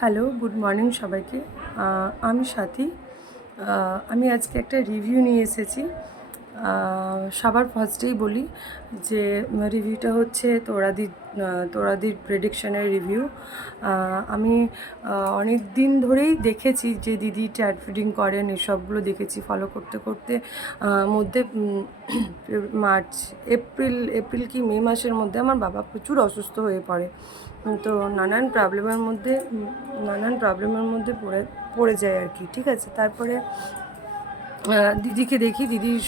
Hello, good morning সবাইকে। আমি স্বাতী। আমি আজকে একটা রিভিউ নিয়ে এসেছি। সবার ফার্স্টেই বলি যে রিভিউটা হচ্ছে তোরাদির প্রেডিকশনের রিভিউ। আমি অনেক দিন ধরেই দেখেছি যে দিদি চ্যাট ফিডিং করেন, এসবগুলো দেখেছি ফলো করতে করতে। মধ্যে মার্চ এপ্রিল কি মে মাসের মধ্যে আমার বাবা প্রচুর অসুস্থ হয়ে পড়ে। তো নানান প্রবলেমের মধ্যে পড়ে যায় আর কি। ঠিক আছে, তারপরে দিদিকে দেখি, দিদির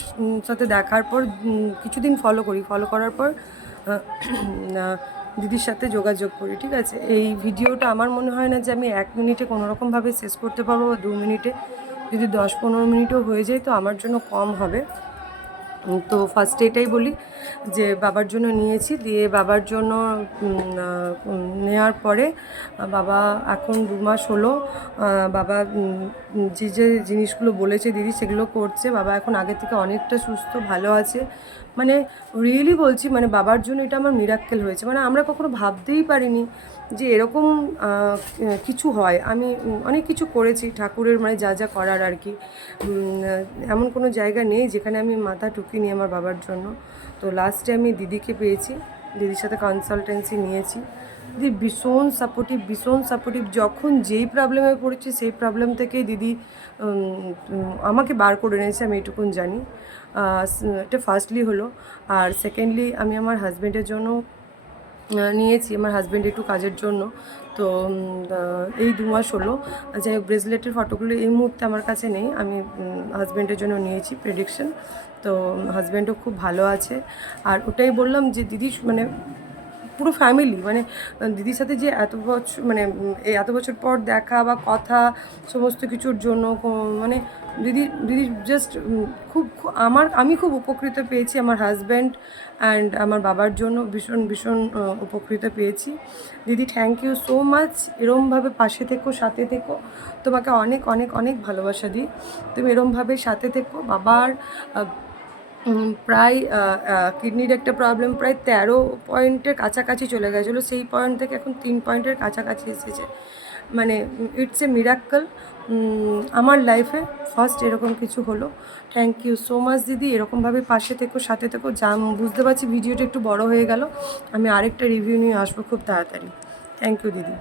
সাথে দেখার পর কিছুদিন ফলো করার পর দিদির সাথে যোগাযোগ করি। ঠিক আছে, এই ভিডিওটা আমার মনে হয় না যে আমি 1 মিনিটে কোনোরকমভাবে শেষ করতে পারবো, 2 মিনিটে। যদি 10-15 মিনিটও হয়ে যায় তো আমার জন্য কম হবে। তো ফার্স্টে এটাই বলি যে বাবার জন্য নিয়েছি, দিয়ে বাবার জন্য নেওয়ার পরে বাবা এখন 2 মাস হলো। বাবা যে জিনিসগুলো বলেছে দিদি সেগুলো করছে। বাবা এখন আগের থেকে অনেকটা সুস্থ, ভালো আছে। মানে রিয়েলি বলছি, মানে বাবার জন্য এটা আমার মিরাক্কেল হয়েছে। মানে আমরা কখনো ভাবতেই পারিনি যে এরকম কিছু হয়। আমি অনেক কিছু করেছি ঠাকুরের, মানে যা যা করার আর কি। এমন কোনো জায়গা নেই যেখানে আমি মাথা টুকিনি আমার বাবার জন্য। তো লাস্টে আমি দিদিকে পেয়েছি, দিদির সাথে কনসালটেন্সি নিয়েছি। দিদি ভীষণ সাপোর্টিভ। যখন যেই প্রবলেমে পড়েছি সেই প্রবলেম থেকেই দিদি আমাকে বার করে এনেছে, আমি এটুকুন জানি। এটা ফার্স্টলি হলো। আর সেকেন্ডলি আমি আমার হাজব্যান্ডের জন্য নিয়েছি, আমার হাজব্যান্ড একটু কাজের জন্য। তো এই 2 মাস হলো। যাই হোক, ব্রেসলেটের ফটোগুলো এই মুহূর্তে আমার কাছে নেই, আমি হাজব্যান্ডের জন্য নিয়েছি প্রেডিকশন। তো হাজব্যান্ডও খুব ভালো আছে। আর ওটাই বললাম যে দিদি মানে পুরো ফ্যামিলি, মানে দিদির সাথে যে এত বছর পর দেখা বা কথা, সমস্ত কিছুর জন্য মানে দিদি জাস্ট আমি খুব উপকৃত পেয়েছি। আমার হাজব্যান্ড অ্যান্ড আমার বাবার জন্য ভীষণ উপকৃত পেয়েছি। দিদি, থ্যাংক ইউ সো মাচ। এরমভাবে পাশে থেকো, সাথে থেকো। তোমাকে অনেক অনেক অনেক ভালোবাসা দিই। তুমি এরমভাবে সাথে থেকো। বাবার প্রায় কিডনির একটা প্রবলেম প্রায় 13 পয়েন্টের কাছাকাছি চলে গেছিলো, সেই পয়েন্ট থেকে এখন 3 পয়েন্টের কাছাকাছি এসেছে। মানে ইটস এ মিরাক্কেল। আমার লাইফে ফার্স্ট এরকম কিছু হলো। থ্যাংক ইউ সো মাচ দিদি। এরকমভাবে পাশে থেকো, সাথে থেকো। বুঝতে পারছি ভিডিওটা একটু বড় হয়ে গেল। আমি আরেকটা রিভিউ নিয়ে আসবো খুব তাড়াতাড়ি। থ্যাংক ইউ দিদি।